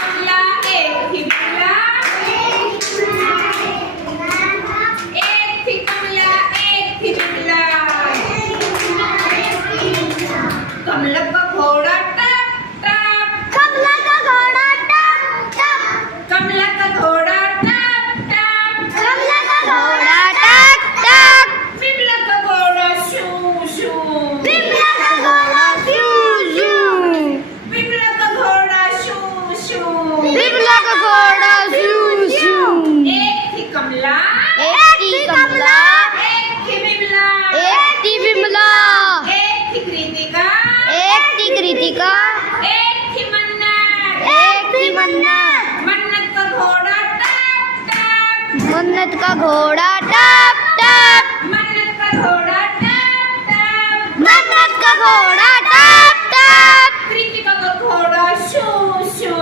कमला एक थी बिमला एक थी कमला एक थी बिमला कमला का घोड़ा टप टप कमला का घोड़ा टप टप कमला का घोड़ा टप टप कमला का घोड़ा टप टप बिमला का घोड़ा शू शू बिमला का घोड़ा शू शू बिमला का घोड़ा शू शू बिमला का घोड़ा शू शू एक थी कमला एक थी कमला एक थी बिमला एक थी बिमला एक थी कृतिका एक थी कृतिका एक थी मन्नत एक थी मन्नत मन्नत का घोड़ा टप टप मन्नत का घोड़ा टप